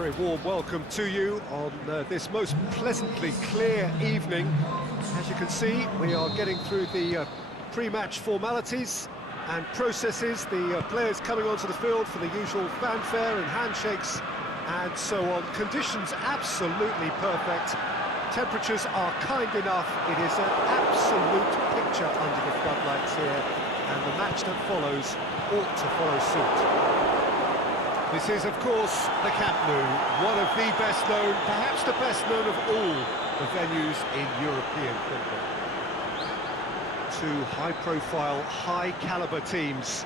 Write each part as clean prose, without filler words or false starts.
Very warm welcome to you on this most pleasantly clear evening. As you can see, we are getting through the pre-match formalities and processes, the players coming onto the field for the usual fanfare and handshakes and so on. Conditions absolutely perfect. Temperatures are kind enough. It is an absolute picture under the floodlights here, and the match that follows ought to follow suit. This is, of course, the Camp Nou, one of the best known, perhaps the best known of all the venues in European football. Two high-profile, high-caliber teams.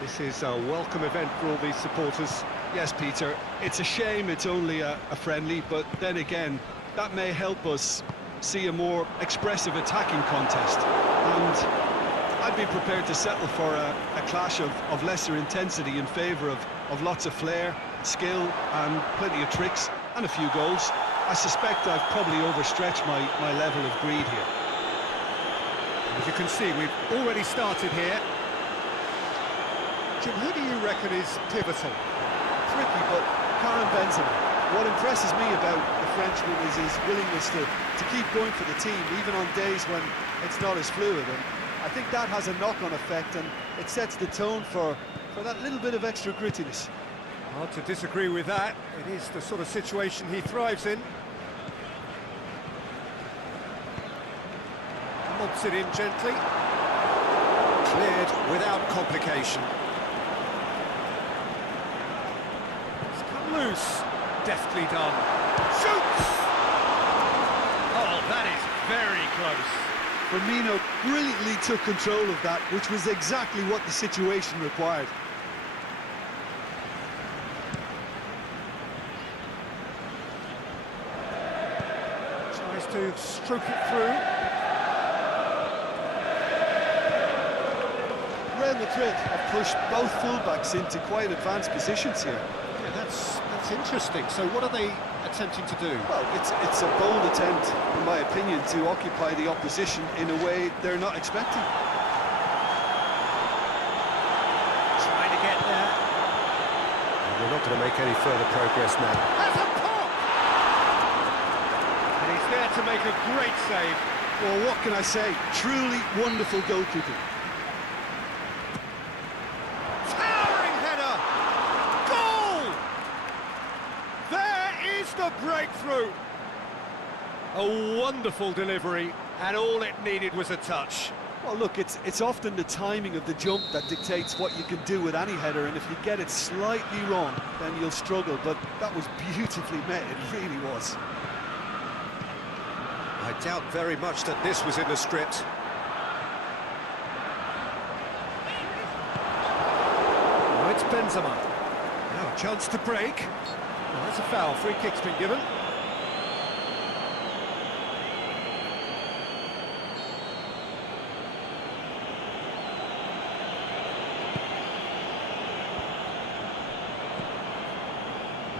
This is a welcome event for all these supporters. Yes, Peter, it's a shame it's only a friendly, but then again, that may help us see a more expressive attacking contest. And I'd be prepared to settle for a clash of lesser intensity in favour of lots of flair, skill and plenty of tricks and a few goals. I suspect I've probably overstretched my level of greed here. As you can see, we've already started here. Jim, who do you reckon is pivotal? Tricky, but Karim Benzema. What impresses me about the Frenchman is his willingness to keep going for the team, even on days when it's not as fluid. And I think that has a knock-on effect, and it sets the tone for that little bit of extra grittiness. Hard to disagree with that. It is the sort of situation he thrives in. Lobs it in gently. Cleared without complication. It's come loose. Deftly done. Shoots! Oh, that is very close. Firmino brilliantly took control of that, which was exactly what the situation required. Tries to stroke it through. Real Madrid have pushed both fullbacks into quite advanced positions here. Yeah, that's interesting. So what are they attempting to do? Well, it's a bold attempt, in my opinion, to occupy the opposition in a way they're not expecting. Trying to get there. And we're not going to make any further progress now. That's a pop! And he's there to make a great save. Well, what can I say? Truly wonderful goalkeeping. Towering header! Goal! There is the breakthrough. A wonderful delivery, and all it needed was a touch. Well, look, it's often the timing of the jump that dictates what you can do with any header, and if you get it slightly wrong, then you'll struggle, but that was beautifully met, it really was. I doubt very much that this was in the script. Oh, it's Benzema. Now a chance to break. Well, that's a foul. Free kick's been given.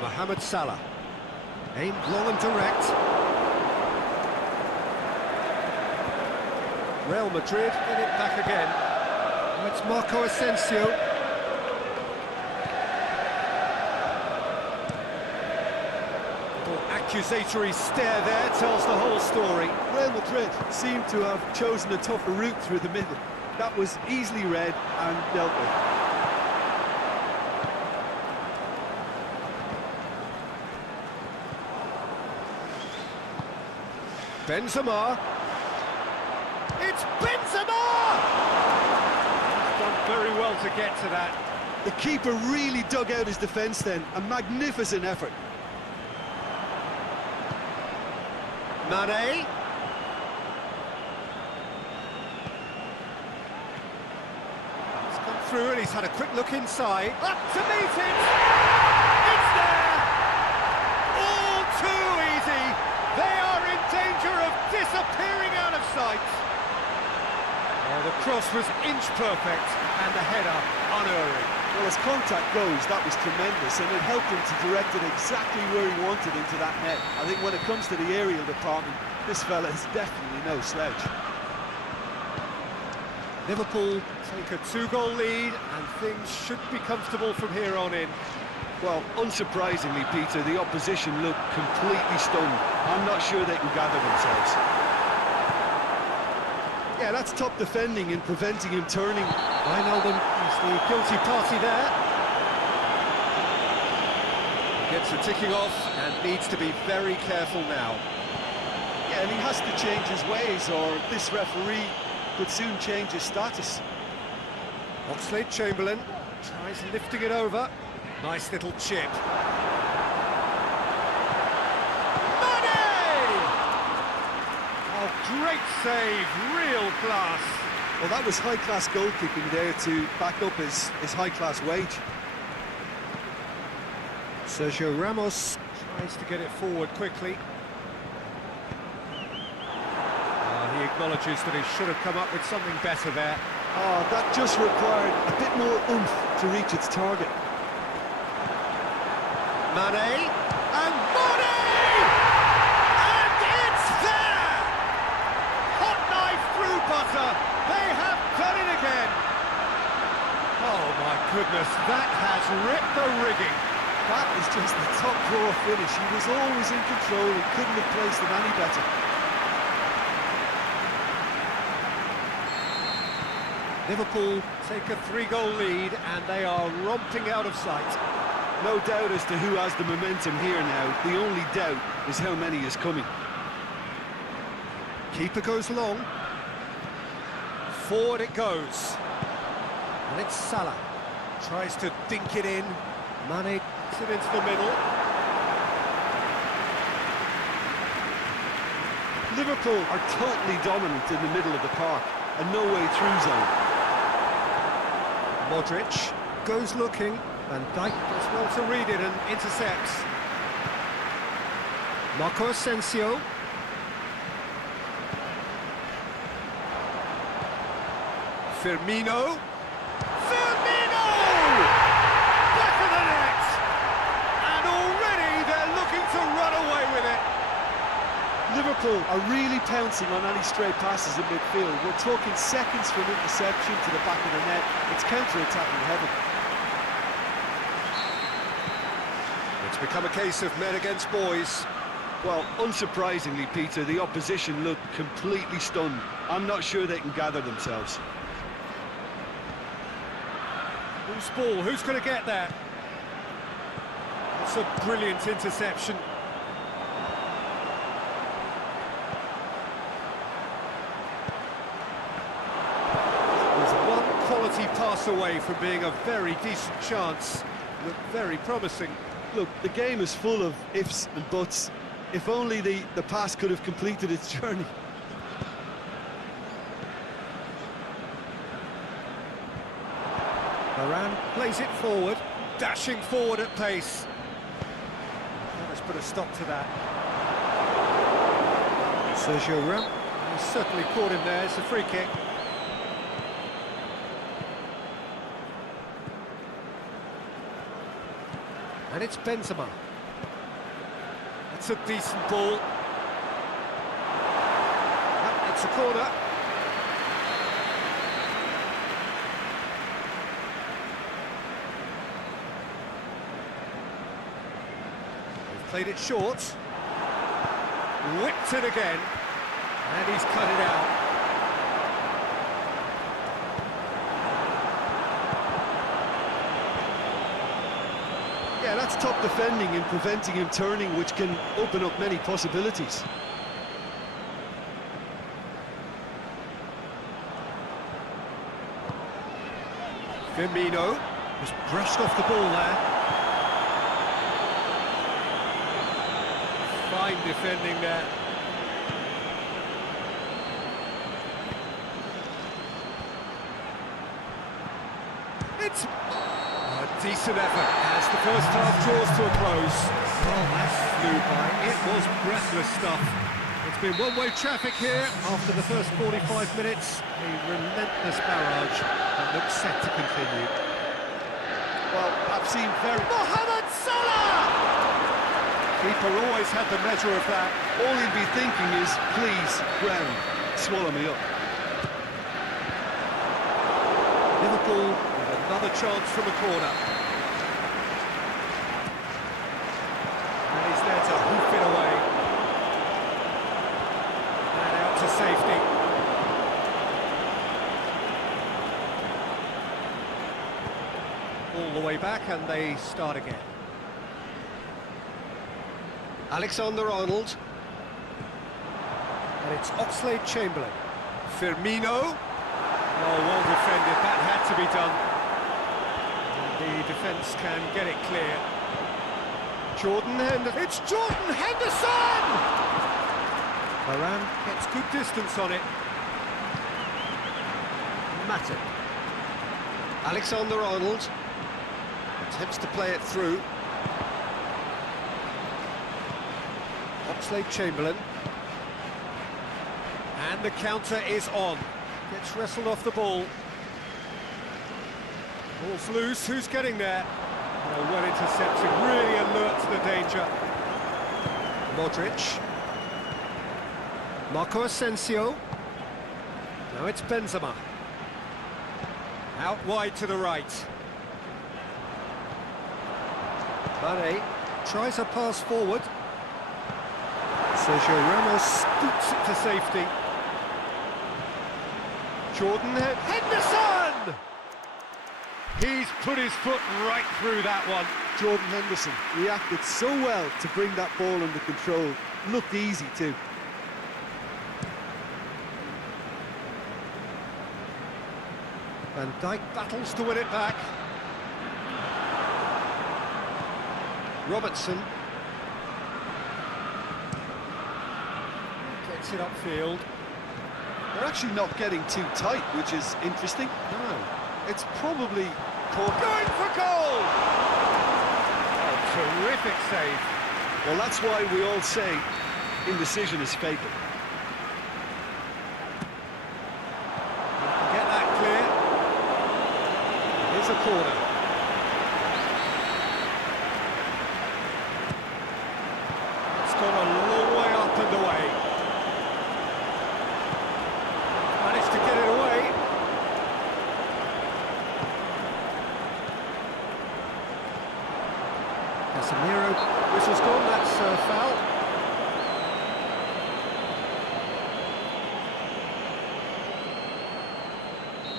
Mohamed Salah. Aimed long and direct. Real Madrid get it back again. Oh, it's Marco Asensio. Little accusatory stare there tells the whole story. Real Madrid seemed to have chosen a tougher route through the middle. That was easily read and dealt with. Benzema. It's Benzema! He's done very well to get to that. The keeper really dug out his defence then. A magnificent effort. Mane. He's come through and he's had a quick look inside. Up to meet it! It's there! All too easy! They are in danger of disappearing out of sight. Oh, the cross was inch perfect and the header unerring. Well, as contact goes, that was tremendous, and it helped him to direct it exactly where he wanted into that net. I think when it comes to the aerial department, this fella is definitely no slouch. Liverpool take a 2-goal lead and things should be comfortable from here on in. Well, unsurprisingly, Peter, the opposition look completely stunned. I'm not sure they can gather themselves. Yeah, that's top defending and preventing him turning. Wijnaldum is the guilty party there. Gets the ticking off and needs to be very careful now. Yeah, and he has to change his ways, or this referee could soon change his status. Oxlade-Chamberlain tries lifting it over. Nice little chip. Mane! Oh, great save, real class. Well, that was high-class goal-kicking there to back up his high-class wage. Sergio Ramos tries to get it forward quickly. He acknowledges that he should have come up with something better there. Oh, that just required a bit more oomph to reach its target. Mane, and Mane! And it's there! Hot knife through butter, they have done it again! Oh my goodness, that has ripped the rigging. That is just the top drawer finish. He was always in control and couldn't have placed it any better. Liverpool take a 3-goal lead and they are romping out of sight. No doubt as to who has the momentum here now. The only doubt is how many is coming. Keeper goes long. Forward it goes. And it's Salah. Tries to dink it in. Mane gets it into the middle. Liverpool are totally dominant in the middle of the park and no way through zone. Modric goes looking. Van Dijk does well to read it and intercepts. Marco Asensio. Firmino. Firmino! Back of the net! And already they're looking to run away with it. Liverpool are really pouncing on any stray passes in midfield. We're talking seconds from interception to the back of the net. It's counter-attacking heaven. It's become a case of men against boys. Well, unsurprisingly, Peter, the opposition look completely stunned. I'm not sure they can gather themselves. Who's ball? Who's going to get there? It's a brilliant interception. There's one quality pass away from being a very decent chance. Looked very promising. Look, the game is full of ifs and buts. If only the pass could have completed its journey. Varane plays it forward, dashing forward at pace. Let's put a stop to that. Sergio Ramos, he's certainly caught him there, it's a free kick. And it's Benzema. It's a decent ball. It's a corner. They've played it short. Whipped it again. And he's cut it out. Yeah, that's top defending and preventing him turning, which can open up many possibilities. Firmino just brushed off the ball there. Fine defending there. It's a decent effort as the first half draws to a close. Oh, that flew by. It was breathless stuff. It's been one-way traffic here after the first 45 minutes. A relentless barrage that looks set to continue. Well, I've seen very... Mohamed Salah! Keeper always had the measure of that. All he'd be thinking is, please, ground, swallow me up. Liverpool with another chance from a corner. the way back, and they start again. Alexander-Arnold. And it's Oxlade-Chamberlain. Firmino. Oh, well defended, that had to be done. And the defence can get it clear. Jordan Henderson. It's Jordan Henderson! Varane gets good distance on it. Matip. Alexander-Arnold attempts to play it through. Oxlade-Chamberlain. And the counter is on. Gets wrestled off the ball. Ball's loose, who's getting there? Oh, well intercepted, really alert to the danger. Modric. Marco Asensio. Now it's Benzema. Out wide to the right. Mane tries a pass forward. Sergio Ramos scoots it to safety. Jordan Henderson! He's put his foot right through that one. Jordan Henderson reacted so well to bring that ball under control. Looked easy too. Van Dijk battles to win it back. Robertson gets it upfield. They're actually not getting too tight, which is interesting. No. It's probably caught. Going for goal! Oh, terrific save. Well, that's why we all say indecision is fatal. Get that clear. Here's a corner. It's gone a long way up and away. Managed to get it away. Casemiro, whistle's gone, that's a foul.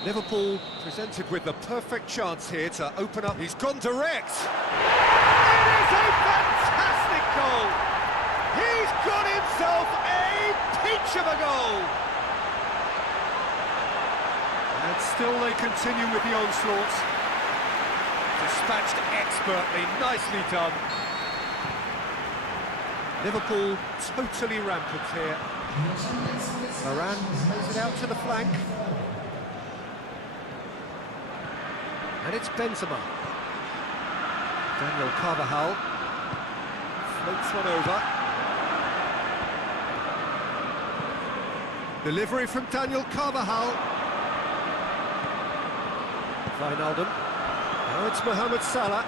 Liverpool presented with the perfect chance here to open up. He's gone direct. It is a fantastic goal. He's got himself a peach of a goal. And still they continue with the onslaught. Dispatched expertly, nicely done. Liverpool totally rampant here. Varane plays it out to the flank. And it's Benzema. Daniel Carvajal floats one over. Delivery from Daniel Carvajal. Wijnaldum. Now it's Mohamed Salah.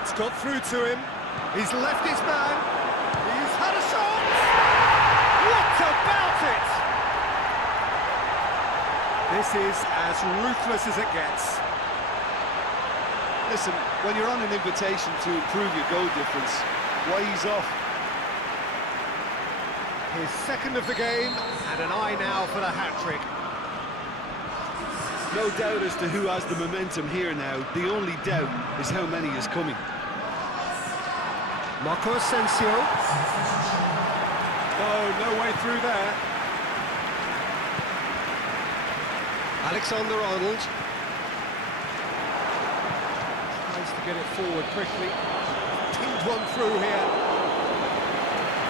It's got through to him. He's left his man. He's had a shot. What about it? This is as ruthless as it gets. Listen, when you're on an invitation to improve your goal difference, why he's off? His second of the game, and an eye now for the hat-trick. No doubt as to who has the momentum here now. The only doubt is how many is coming. Marco Asensio. No way through there. Alexander-Arnold. Tries to get it forward quickly. Pinged one through here.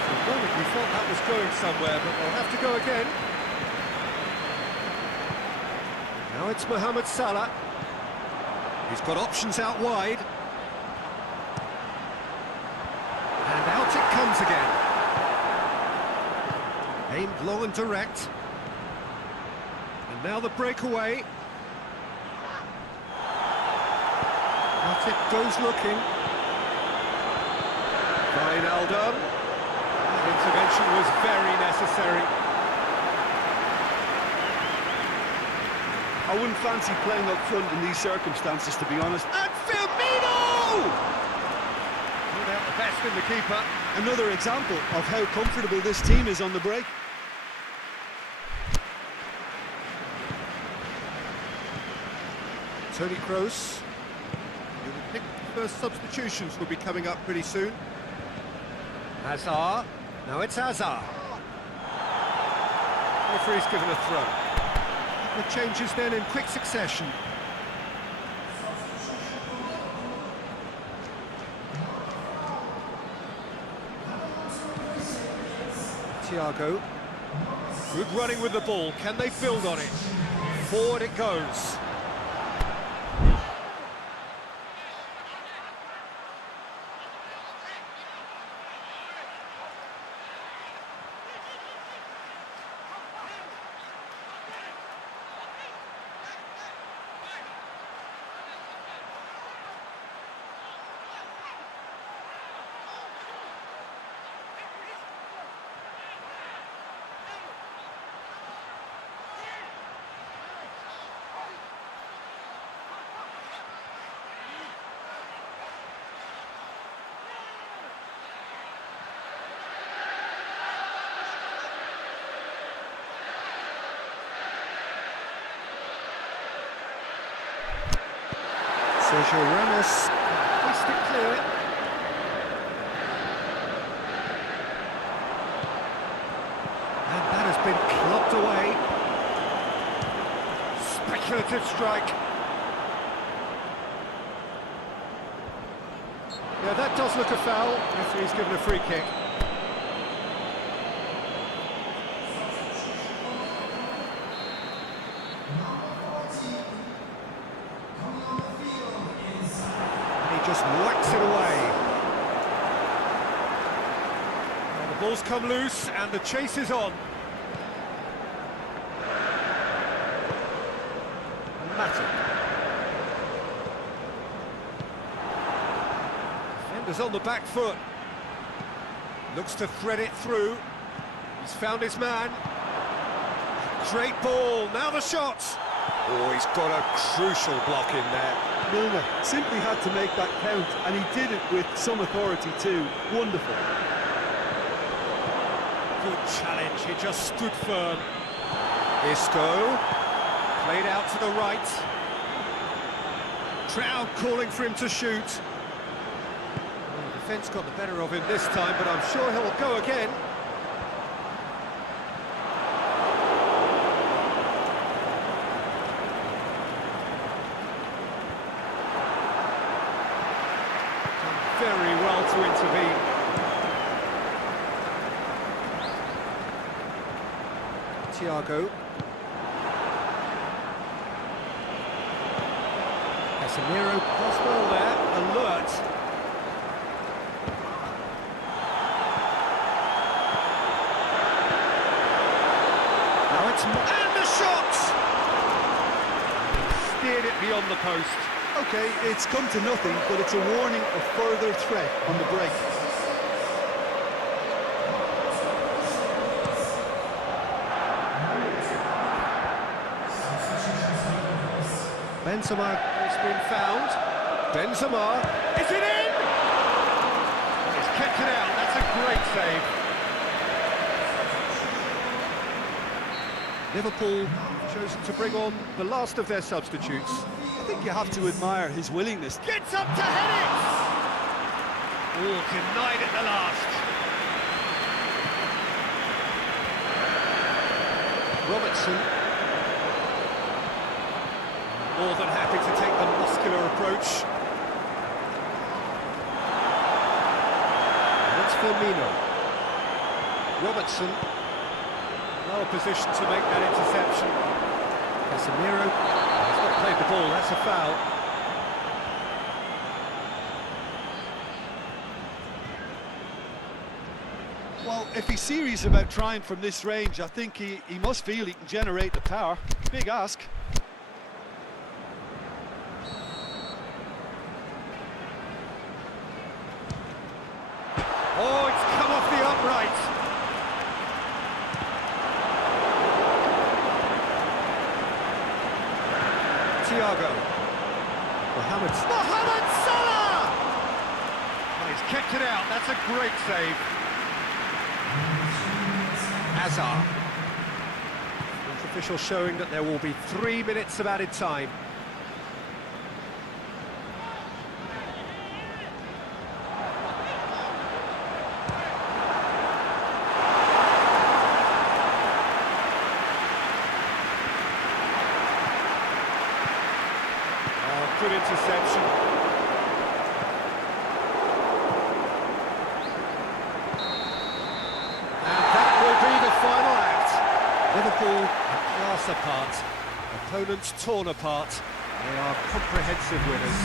For a moment we thought that was going somewhere, but they'll have to go again. Now it's Mohamed Salah. He's got options out wide. And out it comes again. Aimed low and direct. And now the breakaway. Matip goes looking. Wijnaldum. That intervention was very necessary. I wouldn't fancy playing up front in these circumstances, to be honest. And Firmino! Not out the best in the keeper. Another example of how comfortable this team is on the break. Toni Kroos. You would think the first substitutions will be coming up pretty soon. Hazard. Now it's Hazard. Referee's given a throw. Couple of changes then in quick succession. Thiago. Good running with the ball. Can they build on it? Forward it goes. Sergio Ramos, hoist it clear. And that has been clubbed away. Speculative strike. Yeah, that does look a foul. Referee's given a free kick. Just whacks it away. And the ball's come loose and the chase is on. Mata. Defender's on the back foot. Looks to thread it through. He's found his man. Great ball, now the shot. Oh, he's got a crucial block in there. Milner simply had to make that count, and he did it with some authority too. Wonderful. Good challenge, he just stood firm. Isco, played out to the right. Crowd calling for him to shoot. Well, the defence got the better of him this time, but I'm sure he'll go again. Very well to intervene. Thiago. Casemiro, cross ball there, alert. Now it's... and the shot! He steered it beyond the post. Okay, it's come to nothing, but it's a warning of further threat on the break. Benzema has been found. Benzema, is it in? He's kept it out, that's a great save. Liverpool chosen to bring on the last of their substitutes. I think you have to admire his willingness. Gets up to head it! Oh, denied at the last. Robertson. More than happy to take the muscular approach. And it's Firmino. Robertson. Well positioned to make that interception. Casemiro. He's not played the ball, that's a foul. Well, if he's serious about trying from this range, I think he must feel he can generate the power. Big ask. Oh, it's come off the upright. Thiago. Mohamed Salah! Well, he's kept it out, that's a great save. Hazard. Fourth official showing that there will be 3 minutes of added time. good interception. And that will be the final act. Liverpool are class apart, opponents torn apart. They are comprehensive winners.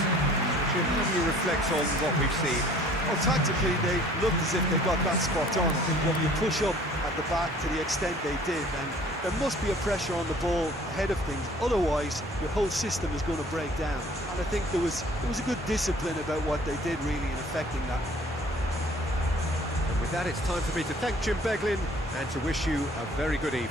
Jim, how do you reflect on what we've seen? Well, tactically, they looked as if they got that spot on. I think when you push up at the back to the extent they did, then there must be a pressure on the ball ahead of things. Otherwise, your whole system is going to break down. And I think there was a good discipline about what they did, really, in affecting that. And with that, it's time for me to thank Jim Beglin and to wish you a very good evening.